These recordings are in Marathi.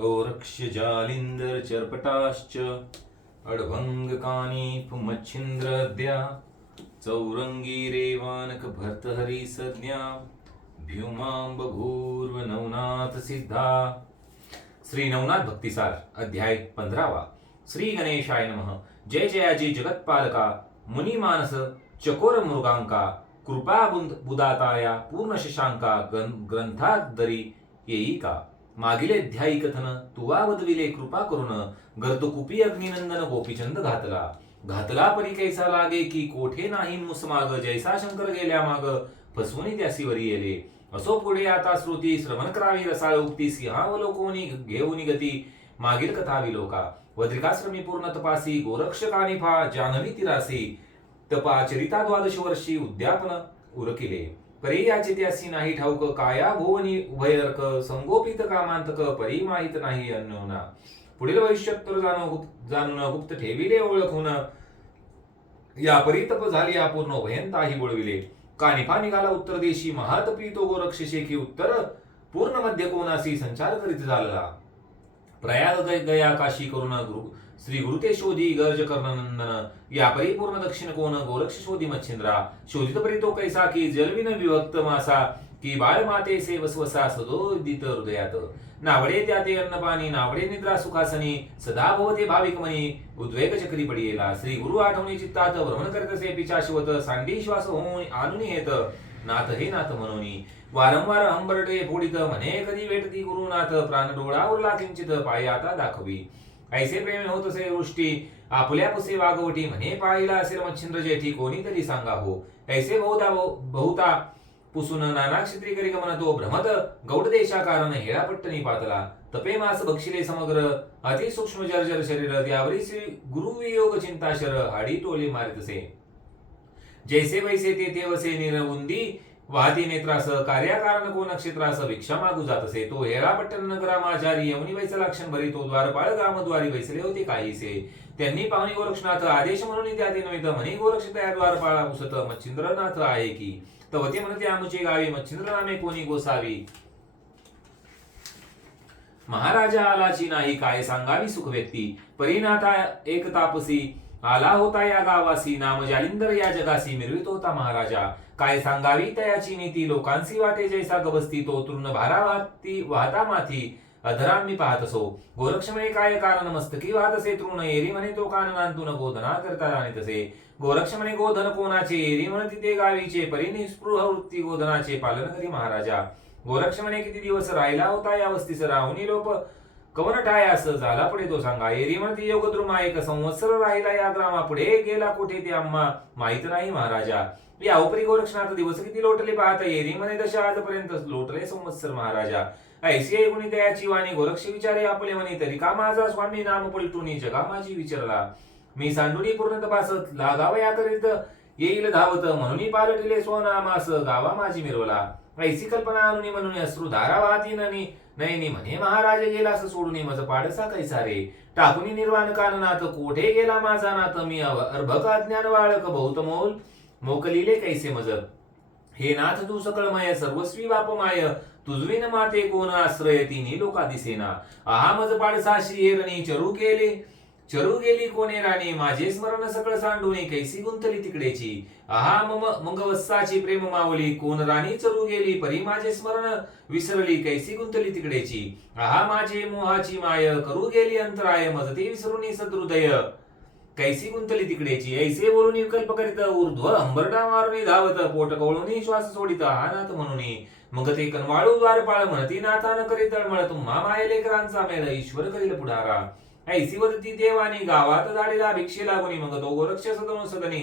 गोरक्ष जालिंदर चर्पटाश्च अडभंग कानिफ मच्छिंद्रद्या चौरंगी रेवानक भर्तहरी संज्ञा भ्युमांब भूर्व नवनाथ सिद्धा श्री नवनाथ भक्तिसार अध्याय पंधरावा श्री गणेशाय नमः। जय जयाजी जगत्पालका मुनी मानस चकोर मृगांका कृपा बुंद बुदाताया पूर्ण शशांका गं- ग्रंथादरी येई का मागिले ध्यायी कथन तुवा वदविले कृपा करून गर्दकुपी अग्निनंदन गोपीचंद घातला. घातला परी कैसा लागे की कोठे नाही मुसमाग जैसा शंकर गेल्या माग. फसवणी त्यासी वरी येले. असो पुढे आता श्रुती श्रवण करावी रसाळ उक्ती सिंहावलोकोनी घेऊनी गती. मागील कथा विलोका. वद्रिकाश्रमी पूर्ण तपासी गोरक्षकानी फा जान्हवी तिरासी. तपा चरिता द्वादश वर्षी उद्यापन उरकिले. परी त्यासी नाही ठाऊक काया भुवनी उभयर्क संगोपित कामांतक परी माहीत नाही अन्नोना पुढील वैश्यत्तर जाणून जाणून गुप्त ठेविले ओळखून। या परितप झाली पूर्ण उभयंताही बोळविले कानिफा निघाला उत्तर देशी महातपी तो गोरक्ष की उत्तर पूर्ण मध्य कोणासी संचार करीत झाला। प्रयाग गया काशी करून गुरु श्री गुरुते शोधी गर्ज कर्णनंदन या परिपूर्ण दक्षिण कोण गोरक्ष शोधी मच्छिंद्रा शोधित परी तो कैसा की जलविन से वसवसा सदोदित हृदयात नावडे त्या ते नावडे निद्रा सुखासनी सदा भवते भाविक मनी उद्वेग चक्री पडियेला श्री गुरु आठवणी चित्तात भ्रमण करीत असे पिचाशिवत सांडी श्वास होऊन आणून येत नाथ हे नाथ म्हणूनी वारंवार अंबरटे फोडित म्हणे कधी भेटती गुरुनाथ प्राण डोळावरला किंचित पाय आता दाखवी ऐसे प्रेम होत असे वृष्टी आपल्या पुसे वागवटी म्हणे पाळीला असेल मच्छिंद्र जेठी कोणीतरी सांगा हो. ऐसे बहुधा बहुता पुसून नाना क्षेत्री करी गमन भ्रमत गौड देशा कारण हेळापट्टनी पातला. तपे मास बक्षिले समग्र अति सूक्ष्म जर्जर शरीर त्यावरी श्री गुरुवियोग चिंता शर हाडी टोले मारितसे जैसे वैसे ते तेवसे निरवुंदी वाहती नेत्रास कार्याकारण नक्षत्रास भिक्षा मागू जात असे तो हेरापट्टण नगरामाचारी यमुनी वैसला क्षण भरी तो द्वारपाळ ग्रामद्वारी वैसले होते काहीसे. त्यांनी पाहुणी गोरक्षनाथ आदेश म्हणून त्या ते नव्हे म्हणे गोरक्ष त्या द्वारपाळा पुसत मच्छिंद्रनाथ आहे की. तवते म्हणते आमुचे गावे मच्छिंद्र नामे कोणी गोसावी? महाराजा आलाची नाही काय सांगावी सुख व्यक्ती? परिनाथा एक तापसी आला होता या गावासी नाम जालिंदर या जगासी मिरवित होता महाराजा. काय सांगावी तयाची नीती? लोकांसी वाटे जैसा गबस्ती तो तृण भारा वाहती वाहता माथी अधराम मी पाहत असो. गोरक्षमणे काय कारण मस्तकी वाहत असे? तृण एरी म्हणे तो काननांतून गोधना करता जाणे तसे. गोरक्ष म्हणे गोधन कोणाचे? एरी म्हणती ते गावीचे. परी निस्पृह वृत्ती गोधनाचे पालन करी महाराजा. गोरक्ष म्हणे किती दिवस राहिला होता या वस्तीस राहुनी लोप कवन असं झाला पुढे तो सांगा एरी म्हणती योगद्रुमा एक संवत्सर राहिला या ग्रामा पुढे गेला कुठे ते आम्हा? माहीत नाही महाराजा. या उपरी गोरक्षणात दिवस किती लोटले पाहता एरी म्हणे दशा आजपर्यंत लोटले संवत्सर महाराजा. ऐसी ऐकुनी त्याची वाणी गोरक्ष विचारे आपले म्हणे तरी का माझा स्वामी नाम पलटून जगा माझी विचारला? मी सांडुनी पूर्ण तपासत लागावया करीत येईल धावत म्हणून पालटिले स्वनामास गावा माझी मिरवला. ऐसी कल्पना आणून म्हणून अश्रू धारा वाहतीन आणि नाही म्हणे महाराज गेला असं सोडून माझं पाडसा कैसा रे? टाकून निर्वाण काननाथ कोठे गेला माझा नाथ मी अर्भक अज्ञान बाळक बहुत मोल. मोकलिले कैसे मज हे नाथ तू सकळमय सर्वस्वी बापमाय तुझविन माते कोण आश्रय तिन्ही लोका दिसेना. आहा मज पाडसा हेरणी चरू केले. चरू गेली कोणे राणी? माझे स्मरण सकळ सांडूने कैसी गुंतली तिकडेची? आहा मम मंगवत्साची प्रेम मावली. कोण राणी चरू गेली परी माझे स्मरण विसरली कैसी गुंतली तिकडेची? आहा माझे मोहाची माय करू गेली अंतराय मजते विसरून सदृदय. कैसी गुंतली तिकडेची? ऐसे बोलून विकल्प करीत ऊर्ध्व अंबरडा मारुनी धावत पोट कवळून श्वास सोडित हा नाथ म्हणून मग ते कनवाळू द्वारपाळ म्हणती नाथान करीत तळमळ तुम्हा मायलेकरांचा मेळ ईश्वर करील पुढारा. ऐसीवरती देवानी गावात झालेला भिक्षे लागून मग तो गोरक्ष सदन सदनी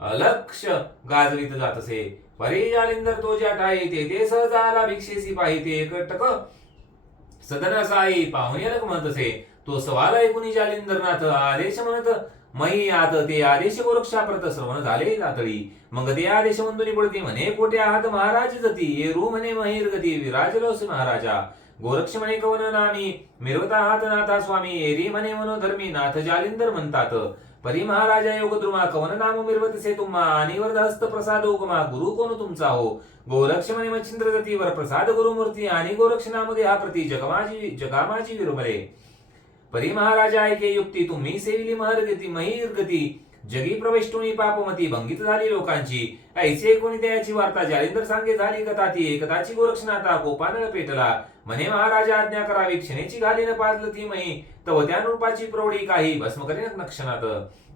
अलक्ष गाजवीत जात असे परी जालिंदर तो ज्या ठाई ते ते सहजाला भिक्षेसी पाहिते एकटक सदन साई पाहुणे लग म्हणत असे तो सवाल ऐकून जालिंदरनाथ आदेश म्हणत मही आत ते आदेश गोरक्षाप्रत श्रवण झाले जातळी मग ते आदेश मंदुनी पडती म्हणे कोठे आहात महाराज? जती येरू म्हणे महिर गती विराजलोस महाराजा. गोरक्ष म्हणे कवन नामी मिरवता आहात नाथा स्वामी एरी म्हणे मनोधर्मी नाथ जालिंदर म्हणतात परी महाराजा योग द्रुमा कवन नाम मिरवतसे तुम्हा आणि हस्त प्रसाद उगमा गुरु कोण तुमचा हो? गोरक्ष म्हणे मच्छिंद्र गतीवर प्रसाद गुरुमूर्ती आणि गोरक्ष नामदे हा प्रती जगमाजी जगामाजी विरुमले. परी महाराजा ऐके युक्ती तुम्ही सेविली महरगती महिर जगी प्रवेष्टुनी पापमती भंगित झाली लोकांची. ऐसे कोणी त्याची वार्ता जालिंदर सांगे झाली कथा ती एकताची गोरक्षनाथा गोपानळ पेटला. म्हणे महाराजा आज्ञा करावी. क्षणेची घाली न पाजलं ती मही तव त्या रूपाची प्रौढी काही. भस्म करीन नक्षणात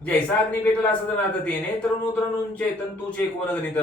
जैसा अग्नी पेटला सदनात तेने तरुण तरुणूंचे तंतूचे कोण गणित.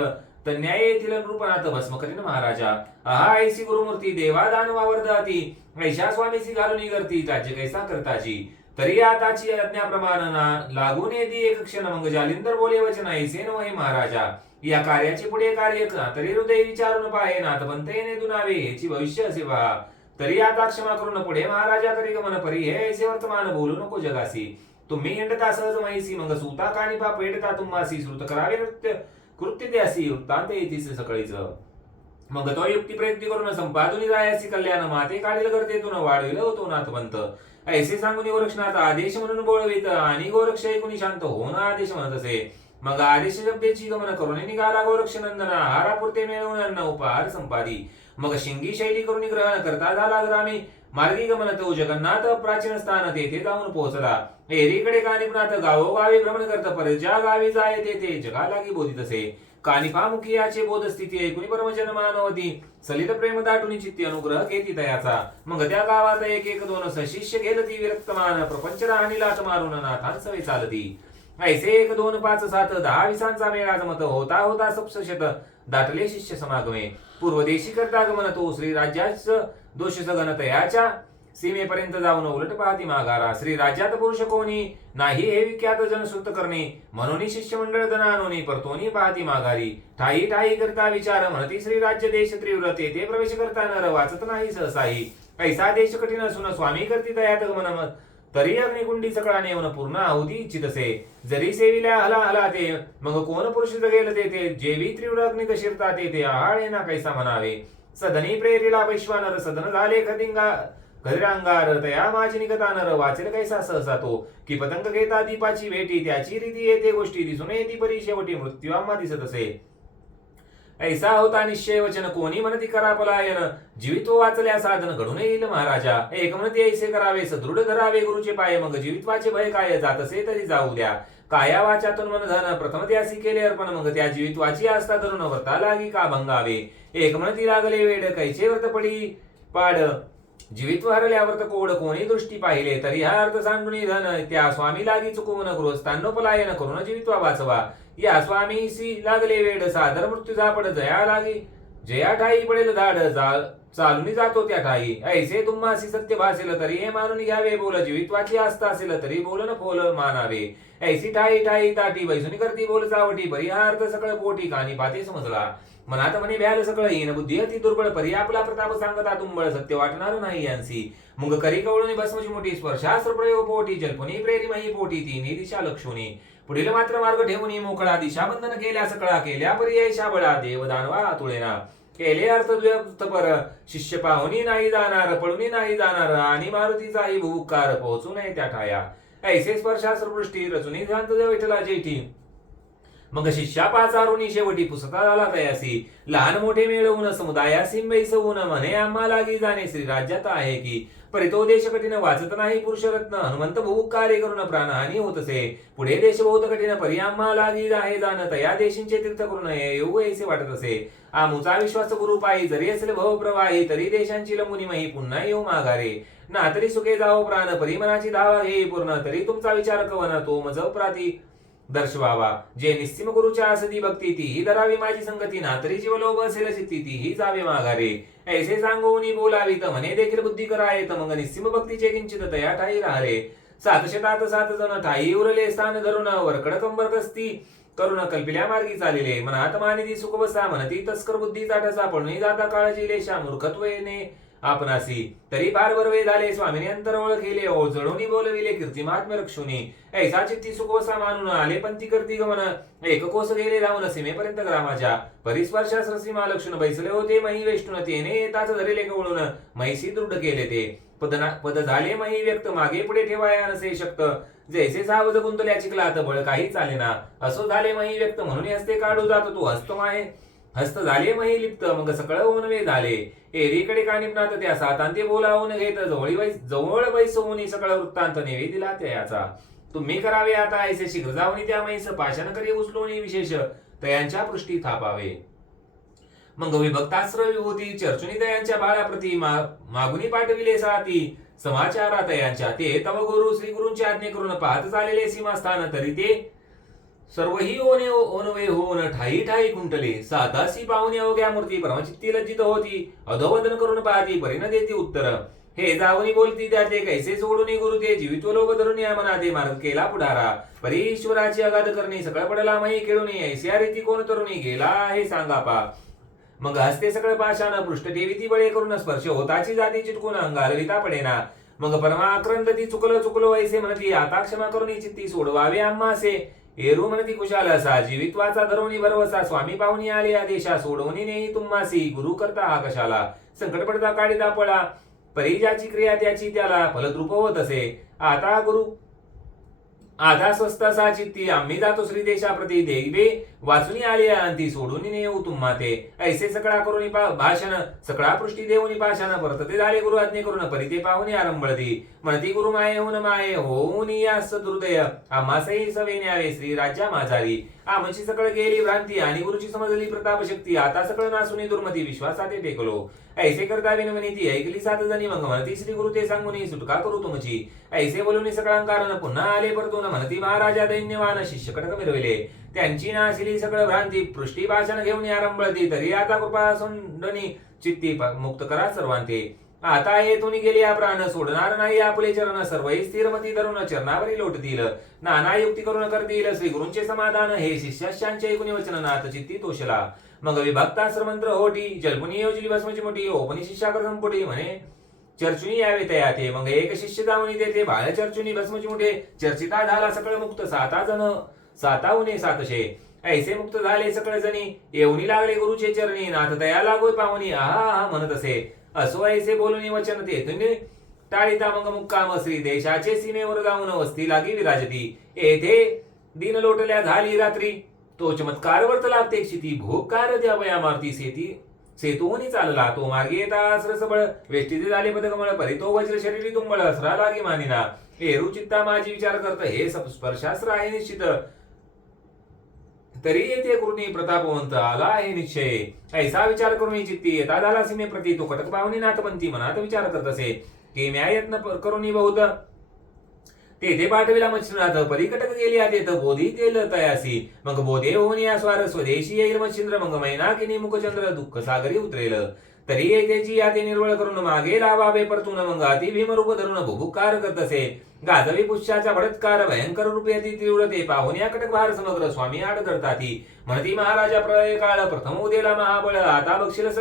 तन्याय येथील नृपणात भस्म करीन महाराजा. अहा ऐसी गुरुमूर्ती देवा दानवावर दाती ऐशा स्वामीची घालून करती राज्य कैसा करताची तरी आताची आज्ञाप्रमाण लागून येती एक क्षण मग जालिंदर बोले वचन ऐसे नव्हे महाराजा. या कार्याचे पुढे कार्य तरी हृदय विचारून पाहे नाथ बनते दुनावे याची भविष्य असे पहा तरी आता क्षमा करून पुढे महाराजा करी गमन परी हे ऐसे वर्तमान बोलू नको जगासी. तुम्ही हिंडता सहज माहिसी मग सुता कानिपा पेटता तुम्हासी श्रुत करावे नृत्य कृत्य द्यासी वृत्तांत येतीस सकाळीच. मग तो युक्ती प्रयत्न करून संपादुनी जायासी कल्याण माते काढील करतेतून वाढविलं होतो नाथवंत ऐसे सांगून गोरक्षनाथ आदेश म्हणून बोळवित आणि गोरक्ष ऐकून शांत होऊन आदेश म्हणत असे. मग आदेश शब्देची गमन करून निघाला गोरक्ष नंदन. आहारापुरते मिळवून उपहार संपादी. मग शिंगी शैली करून ग्रहण करता झाला ग्रामी. मार्गी गमन तो जगन्नाथ प्राचीन स्थान तेथे जाऊन पोहोचला. एरीकडे कानिपनाथ गावोगावी भ्रमण करत पर ज्या गावी जाय तेथे. जगालागी बोधित असे. कानिफामुखी याचे बोध स्थिती ऐकून परमजन मानवती सलित प्रेम दाटून चित्ती अनुग्रह घेती तयाचा मग त्या गावात एक एक दोन सशिष्य गेल ती विरक्तमान प्रपंच राहणी लाट मारून नाथांसवे चालती. ऐसे एक दोन पाच सात दहा विसांचा मेळा जमत होता होता सप्तशत दाटले शिष्य समागमे. पूर्वदेशी करता गमन तो श्री राज्याच दोष सगन तयाच्या सीमेपर्यंत जाऊन उलट पाहती माघारा. श्री राज्यात पुरुष कोणी नाही हे विख्यात जनश्रुत करणे. म्हणून शिष्यमंडळ दनानोनी परतोनी पाहती माघारी. ठाई ठाई करता विचार. म्हणती श्री राज्य देश त्रिव्र ते प्रवेश करता नर. वाचत नाही सहसाही ऐसा देश कठीण असून स्वामी करती दयात गमन. तरी अग्निकुंडी सकळा नेऊन पूर्ण आहुती इच्छित असे जरी सेविल्या हला हला ते. मग कोण पुरुष जगेल ते ते जेवी तीव्र अग्नि कशिरता ते आहाळे ना कैसा म्हणावे. सदनी प्रेरिला वैश्वानर. सदन झाले खदिंगा घरिरांगार तया माझी निगता नर वाचेल कैसा सहसा तो? की पतंग घेता दीपाची भेटी त्याची रीती येते गोष्टी दिसून येती परी शेवटी मृत्यू आम्हा दिसत असे. ऐसा होता निश्चय वचन कोणी म्हणती करा पलायन? जीवित वाचल्या साधन घडून येईल महाराजा. एक म्हणती ऐसे करावे सदृढ धरावे गुरुचे पाय मग जीवित्वाचे भय काय जात असे तरी जाऊ द्या. काया वाचातून मन धन प्रथम त्यासी केले अर्पण मग त्या जीवित्वाची आस्था धरून व्रता लागी का भंगावे? एक म्हणती लागले वेड कैचे व्रत पडी? पाड. जीवित्व हरल्यावर कोवड कोणी दृष्टी पाहिले तरी हा अर्थ सांडून धन त्या स्वामी लागी चुकवून गृहस्थांनो पलायन करून जीवित्वा वाचवा. या स्वामीसी लागले वेड सादर मृत्यू झापड जया लागी. जया ठाई पडेल धाड चालून जातो त्या ठाई. ऐसे तुम्हासी सत्य भासेल तरी हे मानून घ्यावे. बोल जीवित्वाची आस्था असेल तरी बोल न फोल मानावे. ऐसी ठाई ठाई ताटी बैसुनी करती बोल चावटी. बरी हा अर्थ सकळ पोटी कानी पाती समजला. मनात म्हणे भ्याल सगळं येईन बुद्धी अति दुर्बळ परी आपला प्रताप सांगता तुंबळ सत्य वाटणार नाही यांसी. मुग करी कवळून भस्मची मोठी स्पर्शास्त्र प्रयोग हो पोटी जल्पनी प्रेरी मही पोटी तिन्ही दिशा लक्षुनी. पुढील मात्र मार्ग ठेवून मोकळा दिशा बंधन केल्या सकळा केल्या पर्याय शाबळा देव दानवा तुळेना. केले अर्थ पर शिष्य पाहुनी नाही जाणार पळूनी नाही जाणार आणि मारुतीचाही भूकार पोहोचू नये त्या ठाया. ऐसे स्पर्शास्त्र पृष्टी रचुनी शांत विठला जेठी. मग शिष्या पाचारुनी शेवटी पुसता झाला तयासी लहान मोठे मिळवून समुदायासी मैसवून म्हणे आम्हा लागी जाणे श्री राज्यात आहे की. परितो देश कठीण वाचत नाही पुरुषरत्न. हनुमंत भू कार्य करून प्राणहानी होत असे पुढे देश बहुत कठीण परी लागी आहे जाण तया देशींचे तीर्थ करून येऊ ऐसे वाटत असे. आमुचा विश्वास गुरु पायी जरी असले भव प्रवाही तरी देशांची लमुनी मही पुन्हा येऊ माघारे. ना तरी सुखे जाओ प्राण परिमनाची धावा घे पूर्ण. तरी तुमचा विचार कवन तो मज प्राती. दर्शवावा. जे निस्सिम गुरुच्या असती भक्ती ती ही धरावी माझी संगती ना तरी जीव लोभ असेल चित्ती ती ही जावे माघारे. ऐसे सांगूनी बोलावी तर म्हणे देखील बुद्धी कराये तर मग निस्सिम भक्तीचे किंचित तया ठाई राहरे सात शेतात सात जण ठाई उरले स्थान धरून वरकड कंबर कसती. करुण कल्पिल्या मार्गी चालिले मनात मानिती सुखबसा म्हणती तस्कर बुद्धी जाठसा पण जाता काळजी लेशा मूर्खत्व येणे. आपणासी तरी फार बरवे झाले स्वामीने अंतर ओळखिले ओळजळून बोलविले कीर्ती रक्षुनी. ऐसा चित्ती सुकोसा मानून आले पंथी करती गमन. एक कोस गेले जाऊन सीमेपर्यंत ग्रामाच्या. परिस्पर्शास सीमा लक्षण बैसले होते मही वेष्टून तेने येताच धरेले कवळून. मैसी दृढ केले ते. पद पद झाले मही व्यक्त मागे पुढे ठेवाया नसे शक्त. जैसे सावज गुंतल्या चिकला बळ काही चालेना. असो झाले मही व्यक्त म्हणून हस्ते काढू जात तू हस्तो माहे हस्त झाले मही लिप्त मग सकळ वे झाले. एरीकडे कानिपनात त्या सातांते बोलावून घेत जवळी वै जवळ होऊन सकळ वृत्तांत नेवे दिला त्याचा. तुम्ही करावे आता ऐसे शीघ्र जाऊन त्या म्हैस पाषाण करी उचलून विशेष तयांच्या पृष्ठी थापावे. मग विभक्तास्त्र विभूती चर्चुनी तयांच्या बाळाप्रती मागुनी पाठविले साती समाचारा तयांच्या ते तव गुरु श्री गुरूंची आज्ञे करून पाहत झालेले सीमास्थान तरी ते सर्वही ओने ओनवे होऊन ठाई ठाई खुंटले सातासी पाहुणे अवघ्या मूर्ती परमचित्ती लज्जित होती. अधोवदन करून पाहती परिण देती उत्तर. हे जावनी बोलती त्याचे कैसे सोडून गुरु ते जीवित्वलोक धरून या मनाते मार्ग केला पुढारा. परी ईश्वराची अगाध करणे सकळ पडला मही खेळून ऐसिया रीती कोण तरुणी गेला हे सांगा पा. मग हस्ते सकळ पाशान पृष्ठ देवी ती बळे करून स्पर्श होताची जाती चिटकून अंगालविता पडेना. मग परमाक्रंद ती चुकलो चुकलो ऐसे म्हणती आता क्षमा करून चित्ती सोडवावे आम्हा असे म्हणती कुशाल असा जीवित्वाचा धरवणी भरवसा स्वामी पाहुणी आले आदेशा सोडवणी नेही तुम्हासी गुरु करता हा कशाला? संकट पडता काढिता पळा परिजाची क्रिया त्याची त्याला फलद्रुप होत असे. आता गुरु आधा स्वस्त असा चित्ती आम्ही जातो श्री देशाप्रती देवे वाचून आले अंती सोडून नेऊ तुम्हा ते ऐसे सकळा करून भाषण. सकळा पृष्टी देऊन पाषाण. परत ते झाले गुरु आज्ञे करून परी ते पाहुणे आरंभळती म्हणती गुरु माये होऊन माये होऊन यास दुर्दय आम्हासही सवे न्यावे श्री राज्या माझारी आमची सकळ गेली भ्रांती आणि गुरुची समजली प्रताप शक्ती. आता सकळ नासुनी दुर्मती विश्वासाते फेकलो ऐसे करता विनवनीती ऐकली सात जणी. मग म्हणती श्री गुरु ते सांगून सुटका करू तुमची. ऐसे बोलून सकळांकारण पुन्हा आले परतून. म्हणती महाराजा दैन्यवान शिष्य कडक मिरविले. त्यांची नाशिली सगळं भ्रांती पृष्ठी भाषण घेऊन आरंभळती तरी आता कृपा सोंडणी चित्ती मुक्त करा सर्वांते. आता येथून गेली या प्राण सोडणार नाही आपले चरण सर्व स्थिरमती धरून चरणावरी लोटतील नाना युक्ती करून करतील श्री गुरुंचे समाधान हे शिष्याशांचे ऐकून वचननाथ चित्ती तोषला. मग विभक्ता मंत्र होटी जल्पुनी योजली भस्मची मोठी ओपनी शिष्याकर संपुटी म्हणे चर्चुनी यावे तया ते मग एक शिष्य जाऊन देते बाळ चर्चुनी भस्मची मोठे चर्चिता झाला सकळ मुक्त साता जण. सातावने सातशे. ऐसे मुक्त झाले सगळे जणी. येऊनी लागले गुरुचे चरणी. नाथ दया लागोय पाहुणी. आहा आहा म्हणत असे. असो ऐसे बोलणी वचन ते तुम्ही टाळीता मग मुक्काम श्री देशाचे सीमेवर जाऊन वस्ती लागी विराजती. येथे दिन लोटल्या झाली रात्री. तो चमत्कार वर्तला ते क्षिती. भोकार द्यावया मारती सेती. सेतूनी चालला तो मार्गे येता सरसबळ वेष्टीचे झाले पदकमळ परी तो वज्र शरीरी तुंबळ असरा लागे मानिना. एरू चित्ता माझी विचार करत. हे स्पर्शास्त्र आहे निश्चित. तरी येते कृणी प्रतापवंत आला आहे निश्चय. ऐसा विचार करून चित्ती येता झाला सीमे प्रती तो कटक पाहुणी नाथपंथी मनात विचार करत असे. की म्या यत्न करून बहुत तेथे पाठविला मच्छिंद्रनाथ परिकटक गेली तेथ बोधी तेल तयासी. मग बोधे होऊन या स्वार स्वदेशी येईल मच्छिंद्र मग मैनाकिनी मुखचंद्र दुःख सागरी उतरेल. तरी त्याची याते निर्वळ करून मागे लावावे परतून मग अति भीमरूप धरून भुभुकार करत असे गाजवी पुष्याचा भडत्कार भयंकर रूपे अति तीव्रते पाहून या कटक भार समग्र स्वामी आड धरताती म्हणती महाराजा प्रलय काळ प्रथम उदेला महाबळ आता बक्षील स-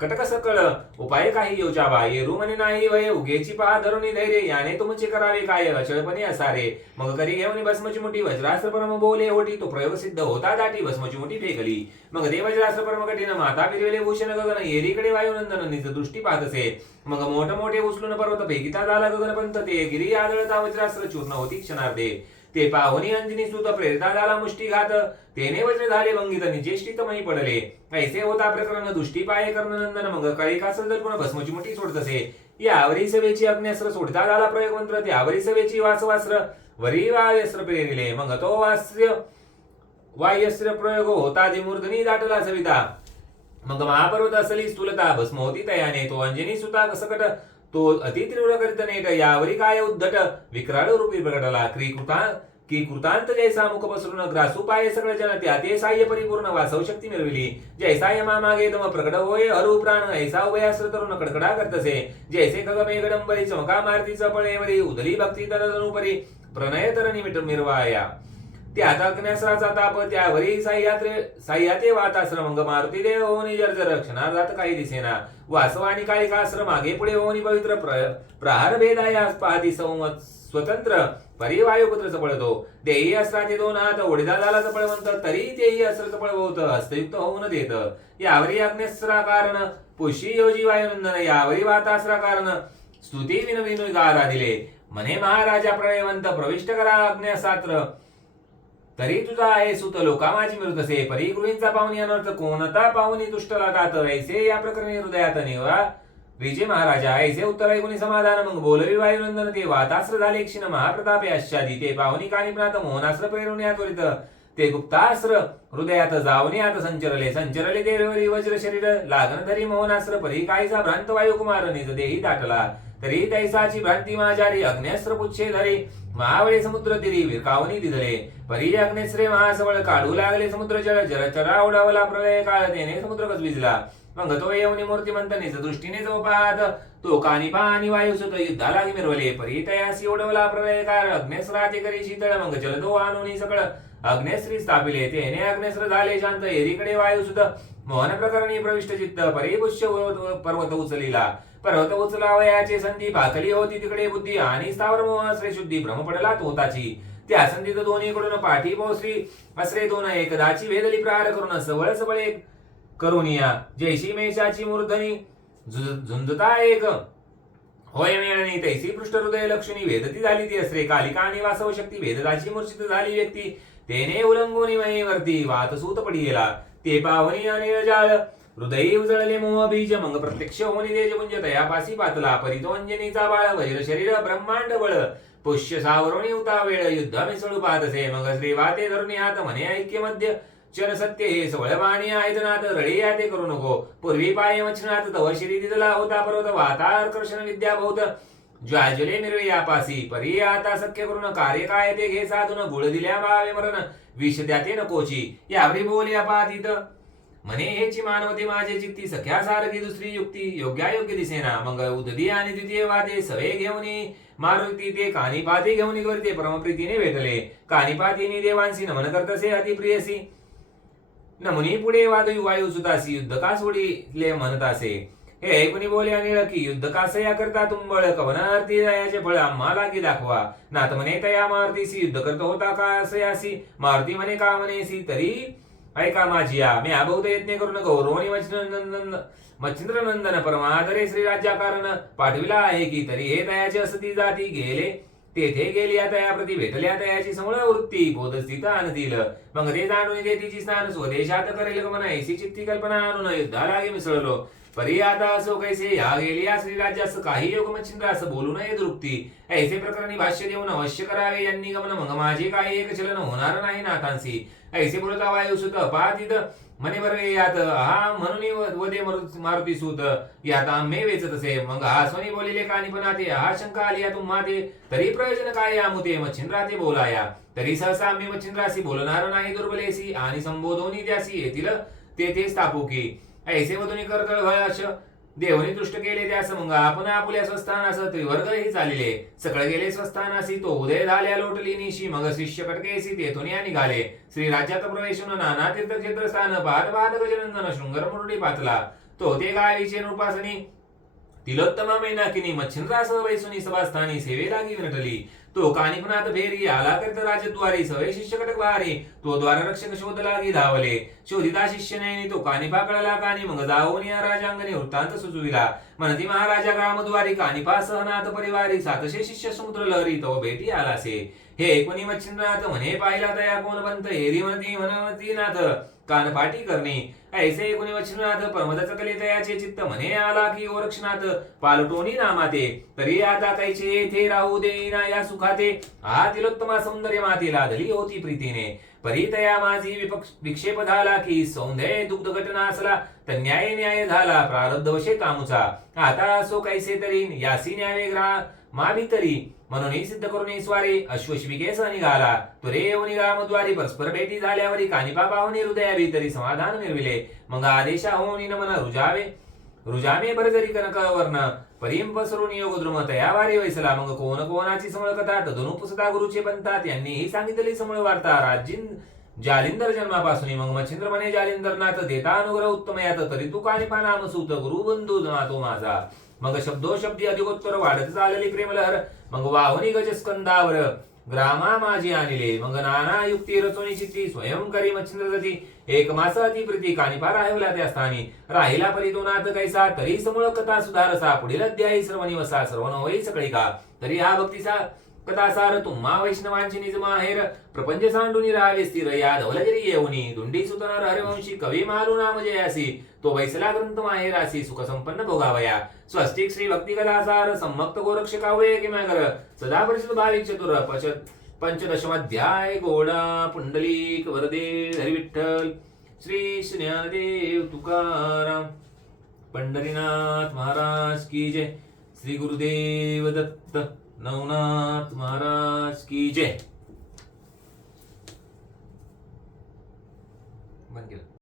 कटक सकळ उपाय काही योजावा येरू म्हणे नाही वय. उगेची पहा धरुणी धैर्य. याने तुमचे करावे काय? अचळपणे असारे. मग करी घेऊन भस्मची मोठी वज्रास्त्र परम बोले होती तो प्रयोग सिद्ध होता दाटी. भस्मची मोठी फेकली. मग दे वज्रास्त्र परम कठीण. माता फिरविले भूषण गगन. येरीकडे वायुनंदन. निज दृष्टी पाहत असे मग मोठ मोठे उचलून पर्वत फेकिता झाला गगनपंत ते. गिरी आदळता वज्रास्त्र चूर्ण होती क्षणार्धे. ते पाहुनी अंजनी सुत प्रेरिता झाला मुष्टीघात तेने वज्र झाले भंगित निचेष्टितमही पडले. ऐसे होता प्रकरण दुष्टी पाये कर्णनंदन मग कळिकास सजल पुन्हा भस्मची मुठी सोडत असे यावरी सभेची अग्न्यास्त्र सोडता झाला प्रयोग मंत्र त्यावरी सभेची वासवास्त्र वरी वायस्त्र प्रेरिले मग तो वास्य वायस्त्र प्रयोग होता दिमूर्धनी दाटला सविता. मग महापर्वत असली स्थूलता भस्म होती तयाने तो अंजनी सुता कसकट तो अति तीव्र नेट यावरी काय उद्धट विक्राळ रूपी प्रकटला क्री कृता की कृतांत जैसा मुख पसरून ग्रासू पाये सगळ जन त्या ते साह्य परिपूर्ण वासव शक्ती मिळविली. जैसा यमा मागे तम प्रकट होय हरु प्राण ऐसा उभयास्त्र तरुण कडकडा करतसे. जैसे खग गडंबरी चमका मारतीचा पळेवरी उदली भक्ती तनुपरी प्रणय तर निमिट मिरवाया. त्या अग्न्यास्त्राचा ताप त्यावरी साह्यात्रे साह्याते वाताश्रम मग मारुती देव होऊन जर्जर क्षणा जात काही दिसेना. वासव आणि काळिकाश्र मागे पुढे होऊन पवित्र प्र- प्रहार भेदाया पाहती संवत स्वतंत्र. परिवायुपुत्र चपळतो देही अस्त्राचे दोन हात ओढीदा झाला चपळवंत तरी तेही अस्त्र चपळवत हस्तयुक्त होऊन देत. यावरी अग्नेस्त्रा कारण पुशी योजी वायुनंदन यावरी वातास्त्रा कारण स्तुती विनविनु गारा दिले. मने महाराजा प्रणयवंत प्रविष्ट करा अज्ञासात्र तरी तुझा आहे सुत लोका माझी मृतसे परी गृहींचा पाहुणी अनर्थ कोणता पाहुणी दुष्टला का ऐसे या प्रकरणी हृदयात निवा. विजय महाराजा ऐसे उत्तर ऐकून समाधान मग बोलवी वायुनंदन ते वातास्त्र झाले क्षीण महाप्रतापे आश्चादी ते पाहुणी कानिपनात मोहनास्त्र प्रेरून या त्वरित ते गुप्तास्त्र हृदयात जाऊन आता संचरले संचरले देवरी वज्र शरीर. लागण धरी मोहनास्त्र परी काहीचा भ्रांत वायुकुमार निज देही दाटला. तरी तैसाची भ्रांती माझ्यारी अग्नेस्त्र पुच्छे धरे. महावळे समुद्र तिरी विरकावणी दिदले. परी अग्नेस्त्रे महासवळ काढू लागले समुद्र जळ. जर चरा उडावला प्रलय काळ तेने समुद्र गजविजला मग तो येऊनी मूर्तिमंत निज दृष्टीने जो पाहत तो कानी पाणी वायू सुत युद्धाला मिरवले. परी तयासी उडवला प्रलय काळ. अग्नेस्राती करी शीतळ मग जलदो आणून सकळ. अग्नेश्री स्थापिले तेने अग्नेस्र झाले शांत. एरीकडे वायू सुत. मोहन प्रकरणी प्रविष्ट चित्त. परिपुष्य पर्वत उचलिला. पर्वत उचलावयाचे संधी भाकली होती तिकडे बुद्धी आणि स्थावर मोह असरे शुद्धी भ्रम पडला तोताची. त्या संधीत दोन्हीकडून पाठी पोहोचली असरे दोन एकदाची वेदली प्रहार करून सवळ सबळ एक करून या. जैशी मेषाची मूर्धनी. झु- झुंजता एक. होय मेळणी तैसी पृष्ठहृदय लक्ष्मी वेदती झाली ती असरे. कालिका आणि वासव शक्ती वेदताची मूर्छित झाली व्यक्ती. तेने उलंगोनी वरती वातसूत पडी गेला ते पावनी आणि जाळ. हृदयी उजळले मोह बीज मग प्रत्यक्ष होनी देज पुंज तयापासी पातला परितोंजनीचा बाळ वैर शरीर ब्रह्मांड बळ. पुष्य सावरुणी उता वेळ युद्ध मिसळू पातसे मग श्री वाते धरुणी हात म्हणे ऐक्य मध्य. चर सत्य हे सवळ बाणी आयतनाथ याते करू नको. पूर्वी पाय वचनात तव श्री दिदला होता पर्वत. वाताकर्षण विद्या बहुत. ज्वाजले मिरवे परी आता सख्य करून कार्य काय ते घे साधून. गुळ दिल्या बावे मरण. विष द्या ते नकोची. यावरी बोल पातीत. म्हणे हेची मानवते माझे चित्ती सख्या सारखी दुसरी युक्ती योग्यायोग्य दिसेना मग उददी आणि द्वितीय वादे सवे घेऊन मारुती ते कानिपाती घेऊन करते परमप्रीतीने भेटले. कानिपातीने देवांशी नमन करतसे अतिप्रियसी. नमुनी पुढे वाद वायू सुतासी युद्ध का सोडिले म्हणत असे हे ऐकुनी बोले आणि की युद्ध कासया करता तुंबळ? कवनार्थी दयाचे फळ आम्हा की दाखवा. नाथ म्हणे तया मारुतीसी युद्ध करतो होता का असयासी मारुती म्हणे का म्हणेसी तरी ऐका माझी या मी अभौत यत्न करून गौरवणी मच्छिंद्रनंदन मच्छिंद्रनंदन परमादरे श्रीराज्याकारण पाठविला आहे की तरी हे तयाचे असती जाती गेले. तेथे गेल्या प्रति भेटल्या तयाची समूळ वृत्ती. बोधस्थित आणतील. मग ते जाणून ते तिची स्नान. स्वदेशात करेल गमन ऐशी चित्ती कल्पना आणून युद्धालागे मिसळलो. परी आता असो कैसे या गेली या श्रीराज्यास काही योग मच्छिंद्र असं बोलू नये दृप्ती ऐसे प्रकरणी भाष्य देऊन अवश्य करावे यांनी गमन. मग माझे काही एक चलन होणार नाही नाथांसी ऐसे बोलता वायू सुत पाहतीत म्हणे बरं यात हा म्हणून वदे मारुती सुत. यात आम्ही वेचत असे. मग हा सोनी बोलिले कानी पण आते. हा शंका आली या तुम्हा ते तरी प्रयोजन काय आमुते मच्छिंद्रा ते बोलाया. तरी सहसा आम्ही मच्छिंद्रासी बोलणार नाही दुर्बलेसी. आणि संबोधोनी त्यासी येतील. ते ते स्थापू की ऐसे वधुनी करतळ भयाश देवनी दृष्ट केले त्यास मग आपण आपुल्या स्वस्थानास त्रिवर्ग ही चालिले. सकळ गेले स्वस्थानासी तो उदय झाल्या लोटली निशी मग शिष्य कटकेसी तेथून या निघाले. श्री राज्यात प्रवेशून नाना तीर्थक्षेत्र स्थान पाद पाद गजनंदन शृंगर मुरडी पातला. तो ते गावीचे नृपासनी तिलोत्तमा मैनाकिनी मच्छिंद्रासह वैसुनी सभास्थानी सेवे लागी नटली. तो कानिपनाथ फेरी आला करीत राजद्वारी सवय शिष्य कटक वारी तो द्वाररक्षक शोध लागी धावले. शोधिता शिष्य नयनी तो कानिपा कळला कानी मग जाऊन या राजांगणे वृत्तांत सुचविला म्हणती महाराजा ग्रामद्वारी कानिपा सहनाथ परिवारी सातशे शिष्य समुद्र लहरी तो भेटी आलासे. हे कोणी मच्छिंद्रनाथ म्हणे पाहिला तया कोण बनत? हेरी म्हणती म्हणती नाथ. कानपाटी करणे. ऐसे गुणे वचनाथ परमदच कले तयाचे चित्त म्हणे आला की ओरक्षनाथ पालटोनी नामाते तरी आता कैचे येथे राहू देईना या सुखाते. हा तिलोत्तमा सौंदर्य माते लादली होती प्रीतीने. परितया माझी विपक्ष विक्षेप झाला की सौंदर्य दुग्ध घटना असला तर न्याय न्याय झाला प्रारब्ध वशे कामुचा. आता असो कैसे तरी यासी न्याय ग्रा भी तरी. म्हणून ही सिद्ध करून स्वारी. अश्वशिबिकेस निघाला. तुरे येऊन रामद्वारी परस्पर भेटी झाल्यावर कानिपा पाहुणे हृदयावी तरी समाधान मिळविले. मग आदेशा होऊन नमन रुजावे. रुजामे बरजरी कनक वर्ण. परीम पसरून योग द्रुम तया वारी वैसला. मग कोण कोणाची समळ कथा? तदनु पुसता गुरुचे पंतात यांनीही सांगितली समळ वार्ता. राजीन जालिंदर जन्मापासून मग मच्छिंद्र म्हणे जालिंदर नाथ देता अनुग्रह उत्तम यात. तरी तू कानिपा नाम सूत गुरु बंधू तो माझा. मग शब्दो शब्दी अधिकोत्तर वाढत चालली प्रेमलहर मग वाहुनी गजस्कंदावर. ग्रामा माझी आणले. मग नाना युक्ती रचोनी चित्ती स्वयं करी मच्छिंद्र जती एक मास अति प्रीती कानी पार राहिवला त्या स्थानी. राहिला परितोनाथ कैसा तरी समूळ कथा सुधारसा. पुढील अध्यायी सर्व वसा सर्व होई सकळी का. तरी हा भक्तीचा कथासार तुम्हा वैष्णवांची निज माहेर. प्रपंच सांडून राहावे स्थिर या धवलगिरी येऊनी. दुंडी सुतनर हरिवंशी कवी मालू नाम जयासी. तो वैसला ग्रंथ माहेरासी सुख संपन्न भोगावया। स्वस्तिक श्री भक्ती कलासार संमक्त गोरक्ष कावये किमगर। सदा परिषद भाविक चतुर पच पंचदशमाध्याय गोडा पुंडलीक वरदे हरिविठ्ठल श्री ज्ञानदेव तुकाराम पंढरीनाथ महाराज की जय। श्री गुरुदेव दत्त नवनाथ महाराज की जय।